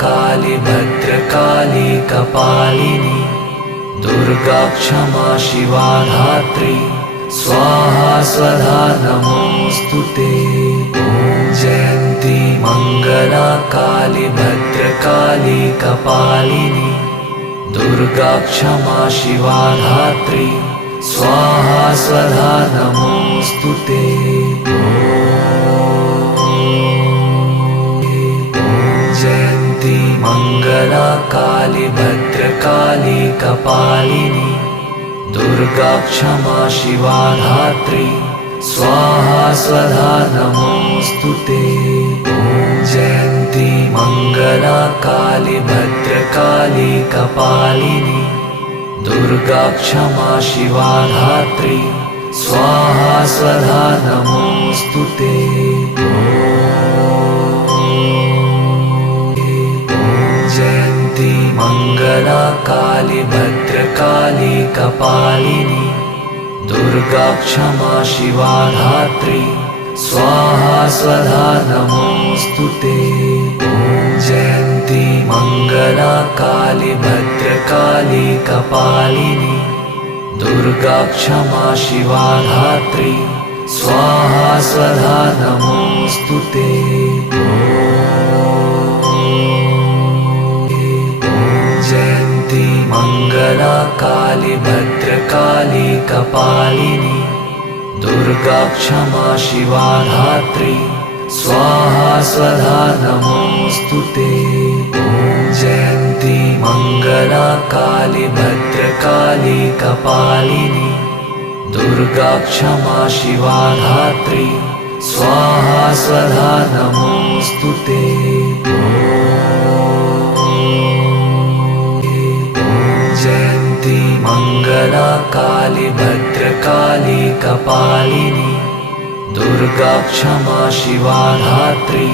काली भद्रकाली कपालिनी दुर्गा क्षमा शिवा धात्री स्वाहा स्वधा नमोस्तुते। ॐ जयन्ती मंगला काली भद्रकाली कपालिनी दुर्गा क्षमा शिवा धात्री स्वाहा स्वधा नमोस्तुते। जयन्ती मंगला काली भद्रकाली कपालिनी दुर्गा क्षमा शिवा धात्री स्वाहा स्वधा नमोस्तुते। ॐ जयन्ती मंगला काली भद्रकाली कपालिनी दुर्गा क्षमा शिवा धात्री स्वाहा स्वधा नमोस्तुते। जयन्ती मंगला काली भद्रकाली कपालिनी दुर्गा क्षमा शिवा धात्री स्वाहा स्वधा नमोस्तुते। ॐ जयन्ती मंगला काली भद्रकाली कपालिनी दुर्गा क्षमा शिवा धात्री स्वाहा स्वधा नमोस्तुते। जयन्ती मंगला काली भद्रकाली कपालिनी दुर्गा क्षमा शिवा धात्री स्वाहा स्वधा नमोस्तुते। ॐ जयन्ती मंगला काली भद्रकाली कपालिनी दुर्गा क्षमा शिवा धात्री स्वाहा स्वधा नमोस्तुते। जयन्ती मंगला काली भद्रकाली कपालिनी दुर्गा क्षमा शिवा धात्री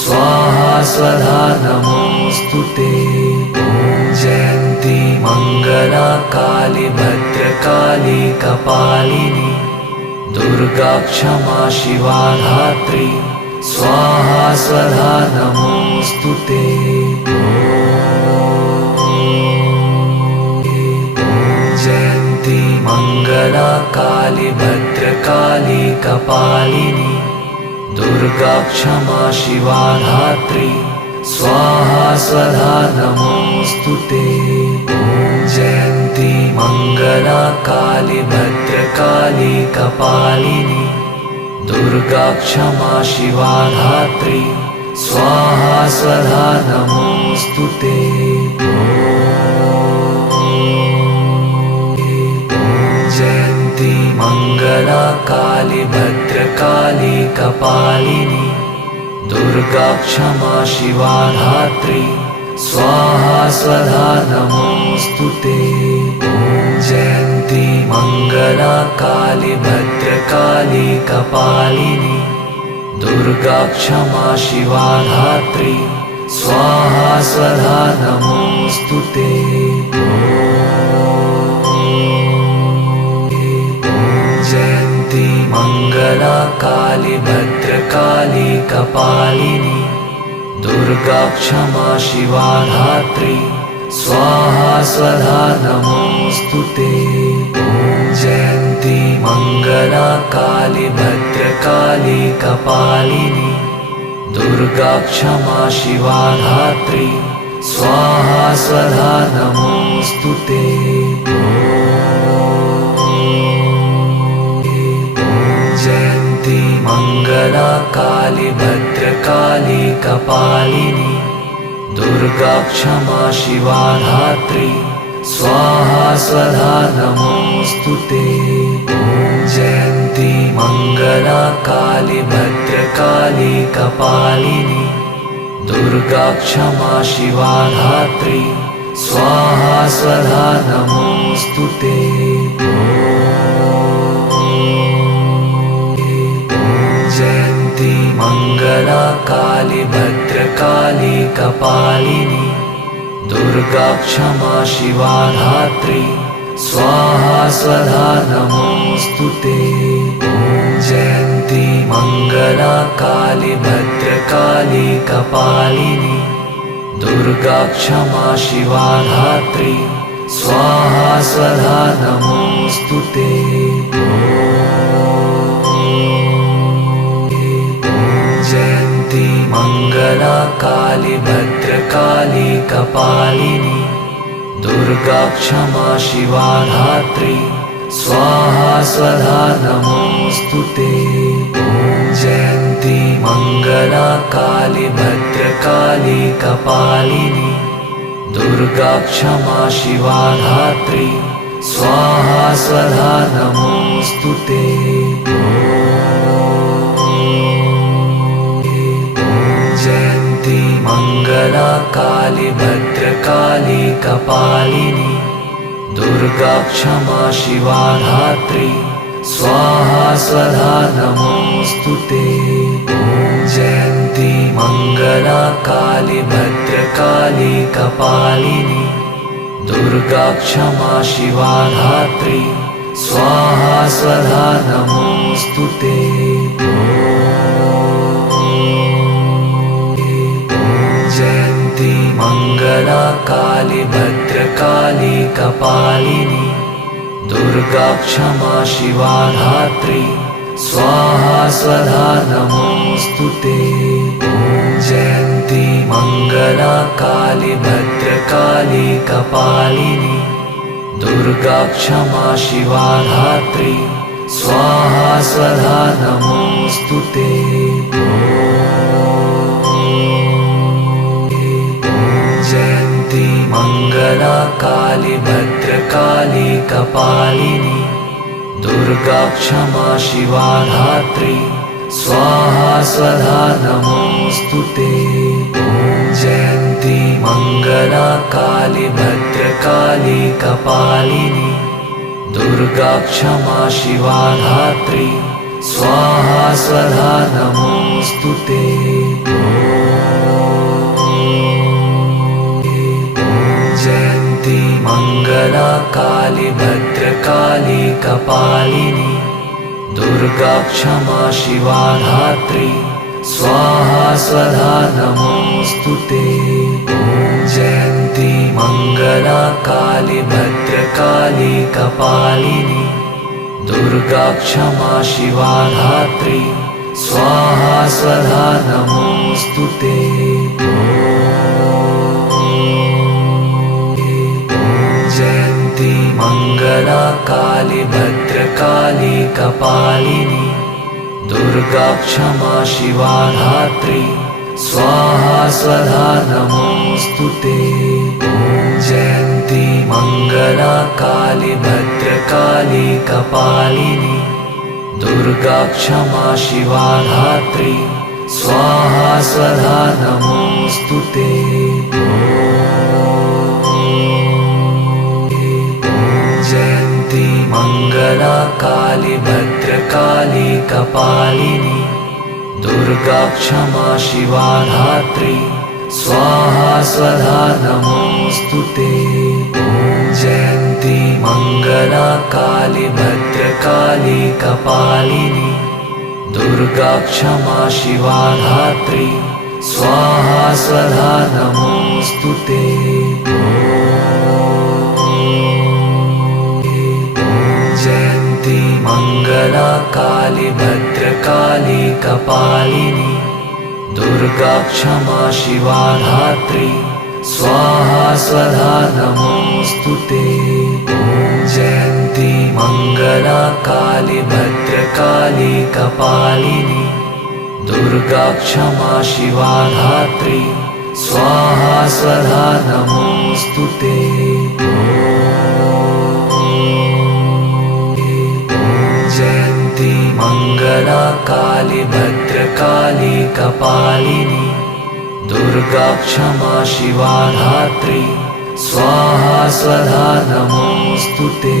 स्वाहा स्वधा नमोस्तुते। ॐ जयन्ती मंगला काली भद्रकाली कपालिनी दुर्गा क्षमा शिवा धात्री स्वाहा स्वधा नमोस्तुते। जयन्ती मंगला काली भद्रकाली कपालिनी दुर्गा क्षमा शिवा धात्री स्वाहा स्वधा नमोस्तुते। ॐ जयन्ती मंगला काली भद्रकाली कपालिनी दुर्गा क्षमा शिवा धात्री स्वाहा स्वधा नमोस्तुते। जयन्ती मंगला काली भद्रकाली कपालिनी दुर्गा क्षमा शिवा धात्री स्वाहा स्वधा नमोस्तुते। ॐ जयन्ती मंगला काली भद्रकाली कपालिनी दुर्गा क्षमा शिवा धात्री स्वाहा स्वधा नमोस्तुते। जयन्ती मंगला काली भद्रकाली कपालिनी दुर्गा क्षमा शिवा धात्री स्वाहा स्वधा नमोस्तुते। ॐ जयन्ती मंगला काली भद्रकाली कपालिनी दुर्गा क्षमा शिवा धात्री स्वाहा स्वधा नमोस्तुते। जयन्ती मंगला काली भद्रकाली कपालिनी दुर्गा क्षमा शिवा धात्री स्वाहा स्वधा नमोस्तुते। ॐ जयन्ती मंगला काली भद्रकाली कपालिनी दुर्गा क्षमा शिवा धात्री स्वाहा स्वधा नमोस्तुते। जयन्ती मंगला काली भद्रकाली कपालिनी दुर्गा क्षमा शिवा धात्री स्वाहा स्वधा नमोस्तुते। ॐ जयन्ती मंगला काली भद्रकाली कपालिनी दुर्गा क्षमा शिवा धात्री स्वाहा स्वधा नमोस्तुते। जयन्ती मंगला काली भद्रकाली कपालिनी दुर्गा क्षमा शिवा धात्री स्वाहा स्वधा नमोस्तुते। जयन्ती मंगला काली भद्रकाली कपालिनी दुर्गा क्षमा शिवा धात्री स्वाहा स्वधा नमोस्तुते। जयन्ती मंगला काली भद्रकाली कपालिनी दुर्गा क्षमा शिवा धात्री स्वाहा स्वधा नमोस्तुते। जयन्ती मंगला काली भद्रकाली कपालिनी दुर्गा क्षमा शिवा धात्री स्वाहा स्वधा नमोस्तुते। जयन्ती मंगला काली भद्रकाली कपालिनी दुर्गा क्षमा शिवा धात्री स्वाहा स्वधा नमोस्तुते। जयन्ती मंगला काली भद्रकाली कपालिनी दुर्गा क्षमा शिवा धात्री स्वाहा स्वधा नमोस्तुते। जयन्ती मंगला काली भद्रकाली कपालिनी दुर्गा क्षमा शिवा धात्री स्वाहा स्वधा नमोस्तुते। जयन्ती मंगला काली भद्रकाली कपालिनी दुर्गा क्षमा शिवा धात्री स्वाहा स्वधा नमोस्तुते। जयन्ती मंगला काली भद्रकाली कपालिनी दुर्गा क्षमा शिवा धात्री स्वाहा स्वधा नमोस्तुते। जयन्ती मंगला काली भद्रकाली कपालिनी दुर्गा क्षमा शिवा धात्री स्वाहा स्वधा नमोस्तुते। जयन्ती मंगला काली भद्रकाली कपालिनी दुर्गा क्षमा शिवा धात्री स्वाहा स्वधा नमोस्तुते। जयन्ती मंगला काली भद्रकाली कपालिनी दुर्गा क्षमा शिवा धात्री स्वाहा स्वधा नमोस्तुते। जयन्ती मंगला काली भद्रकाली कपालिनी दुर्गा क्षमा शिवा धात्री स्वाहा स्वधा नमोस्तुते। जयन्ती मंगला काली भद्रकाली कपालिनी दुर्गा क्षमा शिवा धात्री स्वाहा स्वधा नमोस्तुते। जयन्ती मंगला काली भद्रकाली कपालिनी दुर्गा क्षमा शिवा धात्री स्वाहा स्वधा नमोस्तुते। जयन्ती मंगला काली भद्रकाली कपालिनी दुर्गा क्षमा शिवा धात्री स्वाहा स्वधा नमोस्तुते। जयन्ती मंगला काली भद्रकाली कपालिनी दुर्गा क्षमा शिवा धात्री स्वाहा स्वधा नमोस्तुते।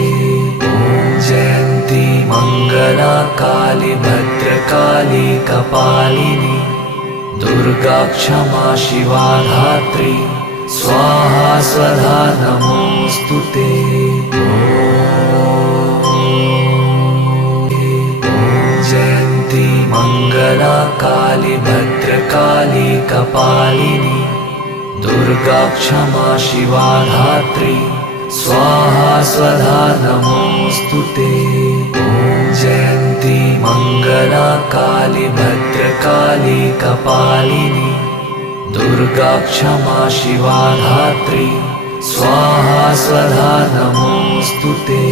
जयन्ती मंगला काली भद्रकाली कपालिनी दुर्गा क्षमा शिवा धात्री स्वाहा स्वधा नमोस्तुते। जयन्ती मंगला काली भद्रकाली कपालिनी दुर्गा क्षमा शिवा धात्री स्वाहा स्वधा नमोऽस्तुते। ॐ जयन्ती मङ्गला काली भद्रकाली कपालिनी दुर्गा क्षमा शिवा धात्री स्वाहा स्वधा नमोऽस्तुते।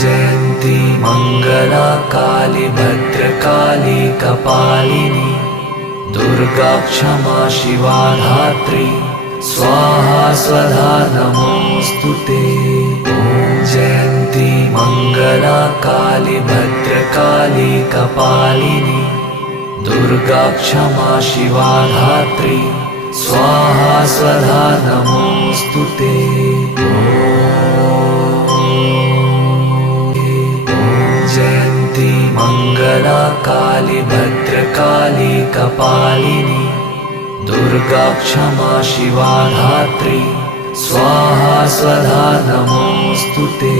जयन्ती मङ्गला काली भद्रकाली कपालिनी दुर्गा क्षमा शिवा धात्री स्वाहा स्वधा नमोऽस्तुते। जयन्ती मङ्गला काली भद्रकाली कपालिनी दुर्गा क्षमा शिवा धात्री स्वाहा स्वधा नमोऽस्तुते। जयन्ती मङ्गला काली भद्रकाली कपालिनी दुर्गा क्षमा शिवा धात्री स्वाहा स्वधा नमोऽस्तुते।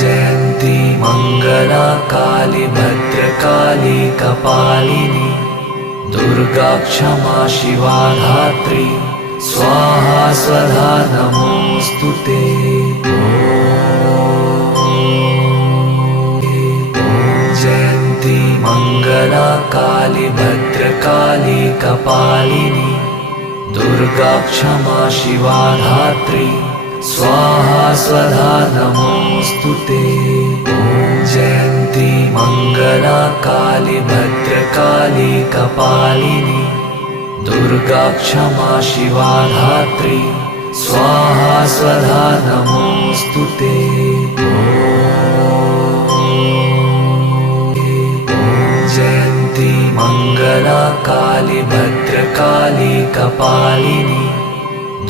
जयन्ती मङ्गला काली भद्रकाली कपालिनी दुर्गा क्षमा शिवा धात्री स्वाहा स्वधा नमोऽस्तुते। जयन्ती मङ्गला काली भद्रकाली कपालिनी दुर्गा क्षमा शिवा धात्री स्वाहा स्वधा नमोऽस्तुते। जयन्ती मङ्गला काली भद्रकाली कपालिनी दुर्गा क्षमा शिवा धात्री स्वाहा स्वधा नमोऽस्तुते। जयन्ती मङ्गला काली भद्रकाली कपालिनी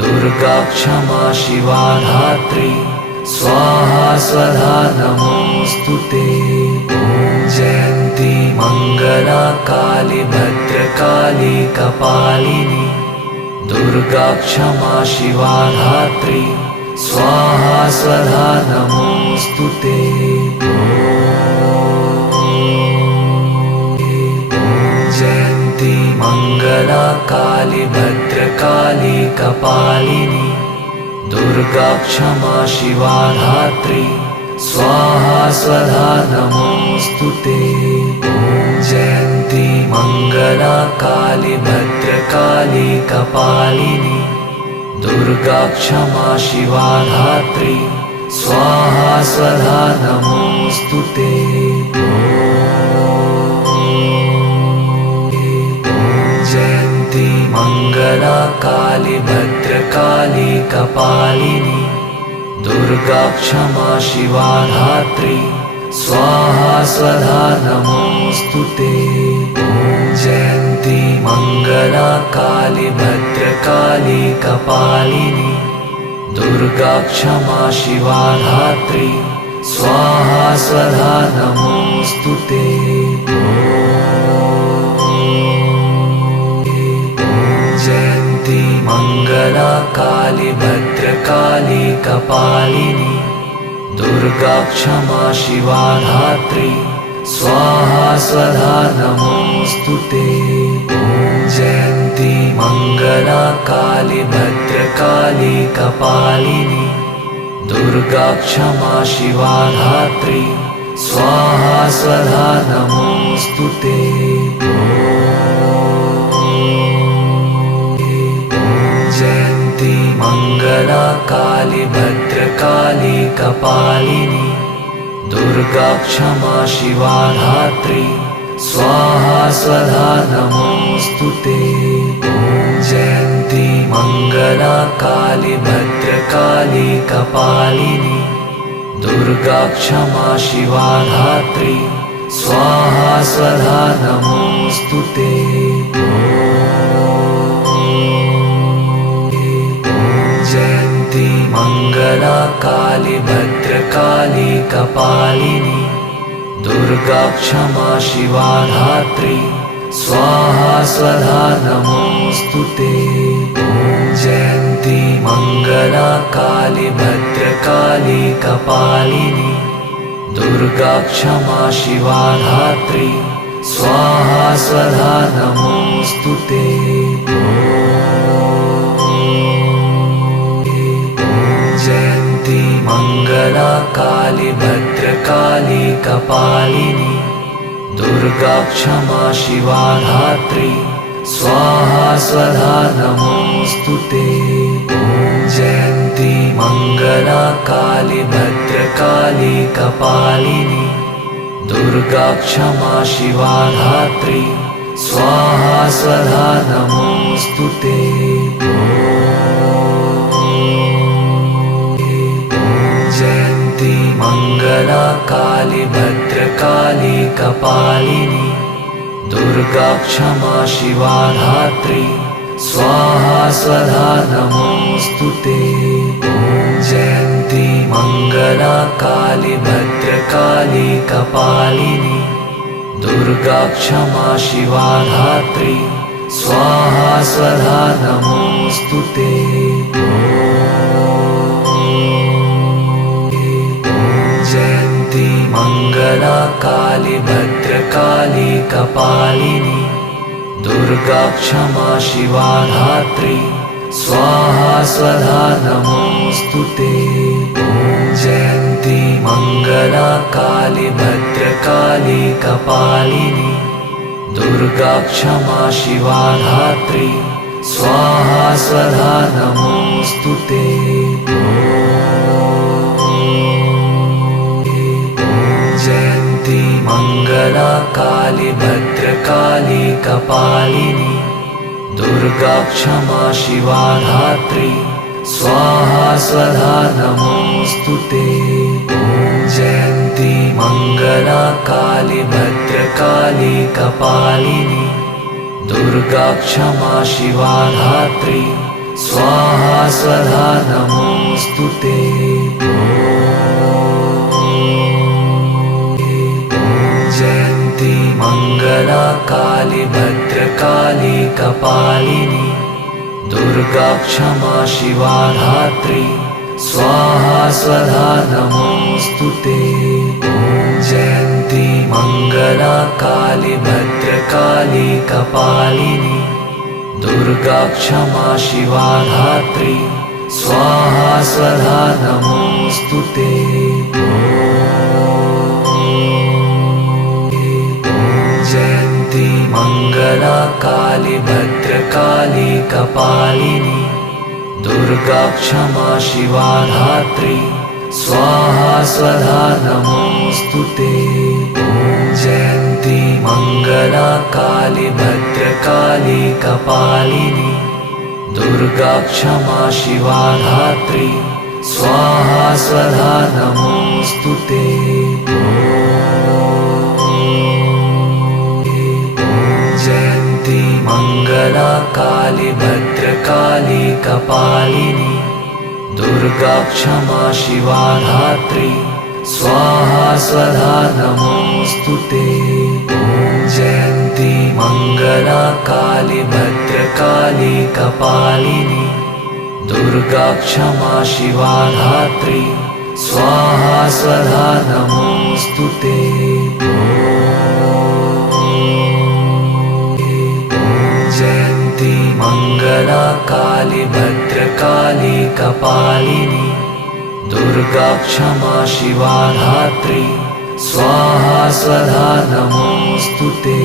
दुर्गा क्षमा शिवा धात्री स्वाहा स्वधा नमोऽस्तुते। जयन्ती मङ्गला काली भद्रकाली कपालिनी दुर्गा क्षमा शिवा धात्री स्वाहा स्वधा नमोऽस्तुते। जयन्ती मङ्गला काली भद्रकाली कपालिनी दुर्गा क्षमा शिवा धात्री स्वाहा स्वधा नमोऽस्तुते। जयन्ती मङ्गला काली भद्रकाली कपालिनी दुर्गा क्षमा शिवा धात्री स्वाहा स्वधा नमोऽस्तुते। जयन्ती मङ्गला काली भद्रकाली कपालिनी दुर्गा क्षमा शिवा धात्री स्वाहा स्वधा नमोऽस्तुते। जयन्ती मङ्गला काली भद्रकाली कपालिनी दुर्गा क्षमा शिवा धात्री स्वाहा स्वधा नमोऽस्तुते। जयन्ती मङ्गला काली भद्रकाली कपालिनी दुर्गा क्षमा शिवा धात्री स्वाहा स्वधा नमोऽस्तुते। जयन्ती मङ्गला काली भद्रकाली कपालिनी दुर्गा क्षमा शिवा धात्री स्वाहा स्वधा नमोऽस्तुते। जयन्ती मङ्गला काली भद्रकाली कपालिनी दुर्गा क्षमा शिवा धात्री स्वाहा स्वधा नमोऽस्तुते। जयन्ती मङ्गला काली भद्रकाली कपालिनी दुर्गा क्षमा शिवा धात्री स्वाहा स्वधा नमोऽस्तुते। जयन्ती मङ्गला काली भद्रकाली कपालिनी दुर्गा क्षमा शिवा धात्री स्वाहा स्वधा नमोऽस्तुते। जयन्ती मङ्गला काली भद्रकाली कपालिनी दुर्गा क्षमा शिवा धात्री स्वाहा स्वधा नमोऽस्तु ते। जयन्ती मङ्गला काली भद्रकाली कपालिनी दुर्गा क्षमा शिवा धात्री स्वाहा स्वधा नमोऽस्तु ते। जयन्ती मङ्गला काली भद्रकाली कपालिनी दुर्गा क्षमा शिवा धात्री स्वाहा स्वधा नमोऽस्तु ते। जयन्ती मङ्गला काली भद्रकाली कपालिनी दुर्गा क्षमा शिवा धात्री स्वाहा स्वधा नमोऽस्तु ते। जयन्ती मङ्गला काली भद्रकाली कपालिनी दुर्गा क्षमा शिवा धात्री स्वाहा स्वधा नमोऽस्तु ते। जयन्ती मङ्गला काली भद्रकाली कपालिनी दुर्गा क्षमा शिवा धात्री स्वाहा स्वधा नमोऽस्तु ते। जयन्ती मङ्गला काली भद्रकाली कपालिनी दुर्गा क्षमा शिवा धात्री स्वाहा स्वधा नमोऽस्तु ते। जयन्ती मङ्गला काली भद्रकाली कपालिनी दुर्गा क्षमा शिवा धात्री स्वाहा स्वधा नमोऽस्तु ते। जयन्ती मङ्गला काली भद्रकाली कपालिनी दुर्गा क्षमा शिवा धात्री स्वाहा स्वधा नमोऽस्तु ते। जयन्ती मङ्गला काली भद्रकाली कपालिनी दुर्गा क्षमा शिवा धात्री स्वाहा स्वधा नमोऽस्तु ते। जयन्ती मङ्गला काली भद्रकाली कपालिनी दुर्गा क्षमा शिवा धात्री स्वाहा स्वधा नमोऽस्तु ते। जयन्ती मङ्गला काली भद्रकाली कपालिनी दुर्गा क्षमा शिवा धात्री स्वाहा स्वधा नमोऽस्तु ते। जयन्ती मङ्गला काली भद्रकाली कपालिनी दुर्गा क्षमा शिवा धात्री स्वाहा स्वधा नमोऽस्तु ते। जयन्ती मङ्गला काली भद्रकाली कपालिनी दुर्गा क्षमा शिवा धात्री स्वाहा स्वधा नमोऽस्तु ते। जयन्ती मङ्गला काली भद्रकाली कपालिनी दुर्गा क्षमा शिवा धात्री स्वाहा स्वधा नमोऽस्तु ते। जयन्ती मङ्गला काली भद्रकाली कपालिनी दुर्गा क्षमा शिवा धात्री स्वाहा स्वधा नमोऽस्तु ते।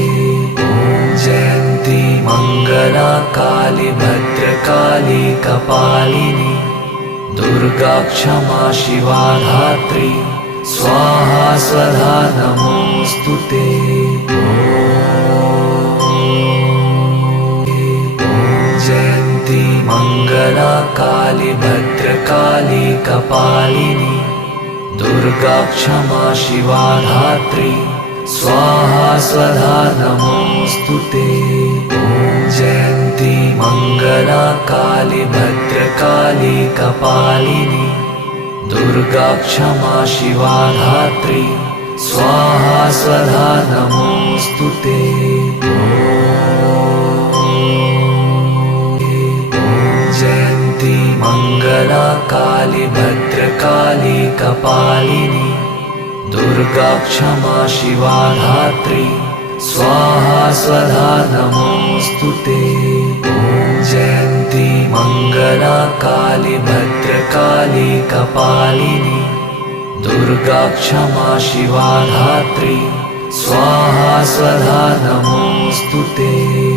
जयन्ती मङ्गला काली भद्रकाली कपालिनी दुर्गा क्षमा शिवा धात्री स्वाहा स्वधा नमोऽस्तु ते। जयन्ती मङ्गला काली भद्रकाली कपालिनी दुर्गा क्षमा शिवा धात्री स्वाहा स्वधा नमोऽस्तु ते। जयन्ती मङ्गला काली भद्रकाली कपालिनी दुर्गा क्षमा शिवा धात्री स्वाहा स्वधा नमोऽस्तु ते। जयन्ती मङ्गला काली भद्रकाली कपालिनी दुर्गा क्षमा शिवा धात्री स्वाहा स्वधा नमोऽस्तु ते। ॐ जयन्ती मङ्गला काली भद्रकाली कपालिनी दुर्गा क्षमा शिवा धात्री स्वाहा स्वधा नमोऽस्तु ते।